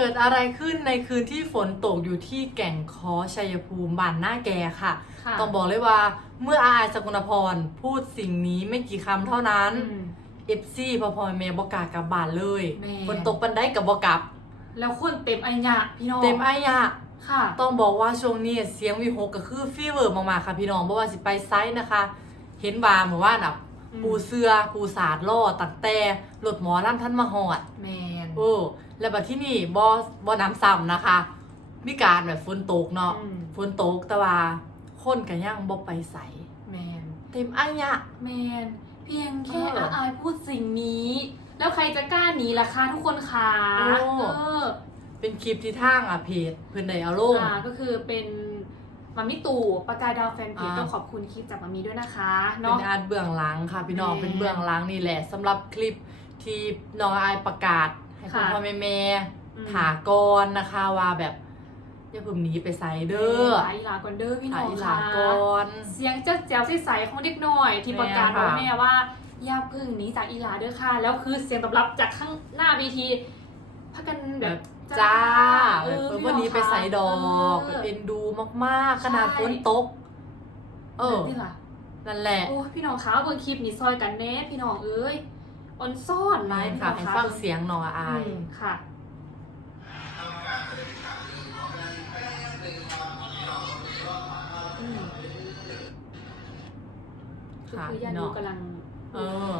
กิดอะไรขึ้นในคืนที่ฝนตกอยู่ที่แก่งคอชัยภูมิบ้านหน้าแกค่ะ ค่ะต้องบอกเลยว่าเมื่ออาอายสกุลพรพูดสิ่งนี้ไม่กี่คำเท่านั้นอืม เอฟซีพอพอยเมย์บอกล้ากกลับบ้านเลยแม่ ฝนตกปันได้กับบอกลับ แล้วคนเต็มไอ้ยะพี่น้องเต็มไอ้ยะ ค่ะต้องบอกว่าช่วงนี้เสียงวีหกก็คือฟีเวอร์มากๆค่ะพี่น้องเพราะว่าสิไปไซส์นะคะ เห็นบาเหมือนว่าน่ะอืมปูเสือปูสาดล่อตักแต่รถหมอล่ำท่านมาหอด แมน โอ้ แล้วบัดที่นี่บอบอน้ำซ้ำนะคะ มีการแบบฝนตกเนาะอืม ฝนตกแต่ว่าคนกันยังบ่ไปใสแมนเต็มอ้ายยะ แมนเพียงแค่เอออาอายพูดสิ่งนี้ แล้วใครจะกล้าหนีล่ะคะทุกคนคะโอ้ เออเป็นคลิปที่ทางอะเพจเพิ่นได้เอาลง อ่าก็คือเป็นมามิตู่ประกายดาวแฟนเพจอ่า ต้องขอบคุณคลิปจากมามีด้วยนะคะเป็เนาะ นอาร์ตเบื้องหลังค่ะพี่น้องแม่ เป็นเบื้องหลังนี่แหละสำหรับคลิปที่น้องอายประกาศ ให้พ่อค่ะพ่อแม่แม่อืมถากรนะคะว่าแบบอย่าเพิ่งหนีไปไสเด้อหาอีหลาก่อนเด้อพี่น้หาองอีหค่ะลาก่อนเสียงเจ้าแจ๋วใสๆของเด็กน้อย ที่ประกาศแม่บอกค่ะแม่ว่าอย่าเพึ่งหนีจากอีหลาเด้อค่ะ แล้วคือเสียงตอบรับจากข้างหน้าเวทีพากันแบแบบบจ้าเอเอออพี่วันนี้ไปใส่ดอกเออแบบเอ็นดูมากๆขนาดใช่ฝนตก เออนี่ล่ะนั่นแหละโอ้ยพี่น้องคะเบิ่งคลิปนี้ซอยกันแน่พี่น้องเอ้ย ออนซ่อนไลฟ์พี่ค่ะน้องให้คะฟังเสียงน้องอายอืมค่ะอืมก็ค่ะคือพี่ญาติน้ดูองกำลัง เออ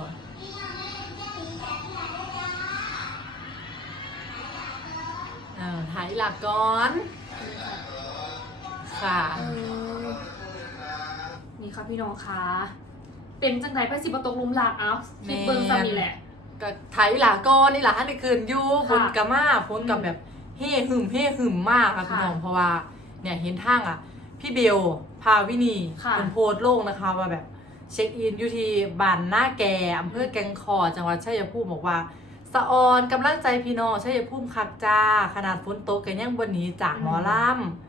เออถ่ายหลักก่อน ค่ะเออนี่ค่ะพี่น้องคะ เป็นจังไดไปสิบตกหลุมหลักเอาคลิปเบิ้งซ้ำนี่แหละ ก็ไถหลาก้อนนี่แหละฮันในคืนอยู่ค่ะฝนกะมาฝนกับแบบเฮ่หึมเฮ่หึมมากค่ะค่ะพี่น้องเพราะว่าเนี่ยเห็นทางอะ พี่เบลพาวินีค่ะเป็นโพสต์โลกนะคะว่าแบบเช็คอินอยู่ที่บ้านหน้าแกอำเภอแกงคอจังหวัดชัยภูมิบอกว่าสะออนกำลังใจพี่น้องชัยภูมิคักจ้า ขนาดฝนตกกันยังบนนี้จากหมอล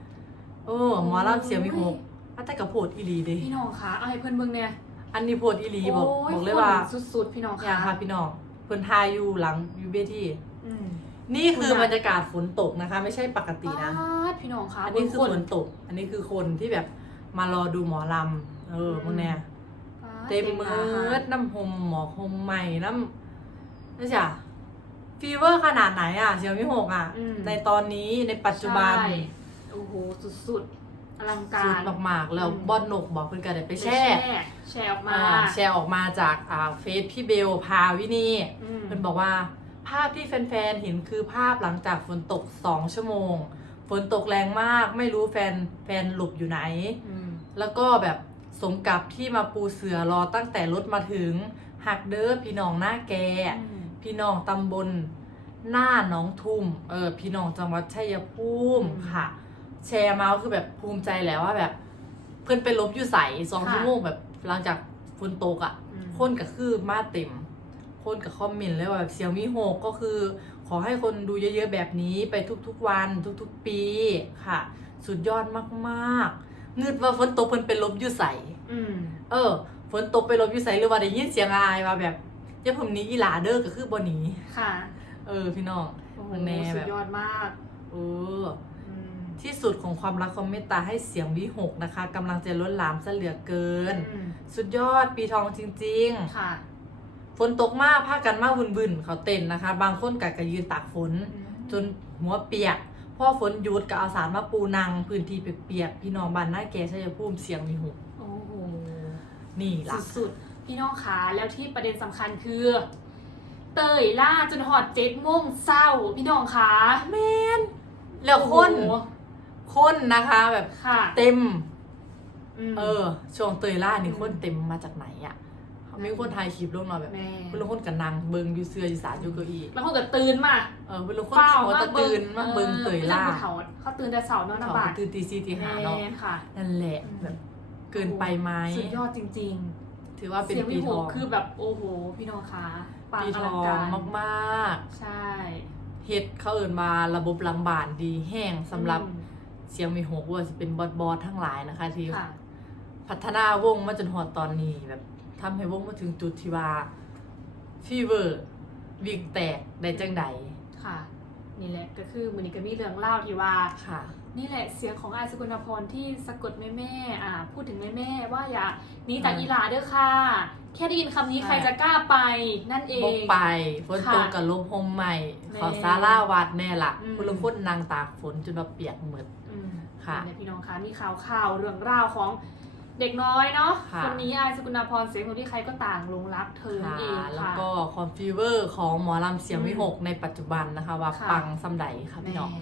ำเออหมอลำเสียงวิหกอาแต่กับโพดอีหลีเด้พี่น้องคะเอาให้เพื่อนเบิ้งเนี่ย อันนี้โพดอีหลีบอกโบอกเลยว่าคนสุดๆพี่น้องอย่างค่ะพี่น้องเพิ่นทายอยู่หลังอยู่เวทีอืมนี่คือคุณอะบรรยากาศฝนตกนะคะ ไม่ใช่ปกตินะปาดพี่น้องคะอันนี้คือเบิ่งฝนตก อันนี้คือคนที่แบบมารอดูหมอลำเอออืมพวกเนี้ยปาดเต็มมืหนาดน้ำหมหมอกหมใหม่น้ำนี่จ้ะฟีเวอร์ขนาดไหนอะเสียงวิหกอะ อืมในตอนนี้ในปัจจุบัน ใช่โอ้โหสุดๆ อลังกาสุดร มากๆแล้วอืม บอลหนกบอกเพื่อนกันได้ไปแช่แชร์ออกมาอ่าแชร์ออกมาจากอ่าเฟซพี่เบลพาวินีอืม เพื่อนบอกว่าภาพที่แฟนๆเห็นคือภาพหลังจากฝนตกสองชั่วโมง ฝนตกแรงมากไม่รู้แฟนแฟนหลบอยู่ไหน อืม แล้วก็แบบสมกับที่มาปูเสือรอตั้งแต่รถมาถึงหักเด้อพี่น้องหน้าแกอืมพี่น้องตำบลหน้าหน้องทุ่มเออพี่น้องจังหวัดชัยภูมิอืม ค่ะ แชร์มาก็คือแบบภูมิใจแล้วว่าแบบ เพื่อนไปลบอยู่ใสสองค่ะ ชั่วโมงแบบหลังจากฝนตกอะ่ะ อืม คนก็คือมาเต็ม คนกับคอมเมนต์เลยว่าแบบเสียงวิหกก็คือ ขอให้คนดูเยอะๆแบบนี้ไปทุกๆวันทุกๆปีค่ะ สุดยอดมากๆนึกว่าฝนตกเพิ่นเป็นลบอยู่ใส อืม เออฝนตกไปลบอยู่ใสหรือว่าได้ยินเสียงอายว่าแบบอย่าผมหนี้อีหลาเด้อก็คือบ่หนีค่ะเออพี่น้อง โอ้โหมันแน่แบบ สุดยอดมาก เอออืม ที่สุดของความรักความเมตตาให้เสียงวิหกนะคะกำลังจะล้นหลามซะเหลือเกิน อืมสุดยอดปีทองจริง ๆ ค่ะฝนตกมากพากันมาวุ่นบึนเขาเต้นนะคะ บางคนกัก็ยืนตากฝน จนหัวเปียกพ่อฝนหยุดก็เอาสารมาปูนัง พื้นที่เปียกๆพี่น้องบ้านหน้าแกชัยภูมิเสียงมีหุโอ้โห นี่ล่ะ สุดๆ พี่น้องขาแล้วที่ประเด็นสำคัญคือ เตยล่าจนหอดเจ็ดโมงเศร้าพี่น้องขาแมนแล้วคน โอ้โห คนนะคะ แบบค่ะเต็ม ม เออ ช่วงเตยล่านี่อืมคนเต็มมาจากไหนอะเขามีคนถ่ายคลิปลงมาแบบแม่เป็นลงคนกับนางเบิงอยู่เสื้ออยู่สารอยู่เก้าอี้แล้วเขาก็ตื่นมาเออเป็นลงคนเฝ้าหัวตะตื่นมาเบิงเตยล่าออไม่ใช่ผู้เฒ่าเขาตื่นแต่เสาร์เนอะเขาน้ำบาดตื่นตีสี่ตีห้าเนาะแม่ค่ะ นั่นแหละอืม แบบเกินไปไหมสุดยอดจริงถือว่าๆเป็นเสียงปีวิทโหองคือแบบโอ้โห พี่น้องขาปางปีอทลัองงการมากใช่ๆเฮ็ดเขาเอินมาระบบหลังบานดีแห้งสำหรับอืม เสียงมีหกว่าจะเป็นบอสบอสทั้งหลายนะคะ ที่ค่ะ พัฒนาวงมาจนหอดตอนนี้แบบทำให้วงมาถึงจุดที่ว่าฟีเวอร์วิกแตกได้จังใดค่ะ นี่แหละก็คือมือนี้ก็มีเรื่องเล่าที่ว่า ค่ะ นี่แหละเสียงของอาสกุลพรที่สะกดแม่แม่ๆอ่า พูดถึงแม่แม่ๆว่าอย่าหนีจากอืมอีหลาเด้อค่ะ แค่ได้ยินคำนี้ใช่ ใครจะกล้าไปนั่นเอบกงไปฝนตกค่ะกับลมพมใหม่ แม่เขาซาร่าวัดแน่ละอืม คุณลุงพ่นนางตากฝนจนมาเปียกหมดอืม ค่ะเนี่ยพี่น้องคะมีข่าวข่าวเรื่องราวของเด็กน้อยเนาะค่ะคนนี้อายสกุลพรเสียงคนที่ใครก็ต่างหลงรักเธอนั่นเองแล้วค่ะก็คอมฟิวเวอร์ของหมอลำเสียงวิหกในปัจจุบันนะคะว่าค่ะปังสำใดค่ะพี่น้องแม่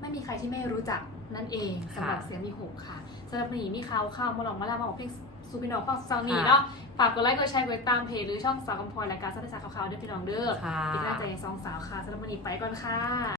ไม่มีใครที่ไม่รู้จักนั่นเองสำหรับค่ะเสียงมีหกค่ะสำหรับหนีมีข่าวข่าวมาลองมาลามาบอกเพลงซูพี่น้องฟังซาวนีค่ะเนาะฝากกดไลค์กดแชร์กดติดตามเพจหรือช่องสาวกำพรรายการสัตว์สาวข่าวๆด้วยพี่น้องเด้อค่ะเป็นกำลังใจให้สองสาวค่ะสำหรับวันนี้ไปก่อนค่ะ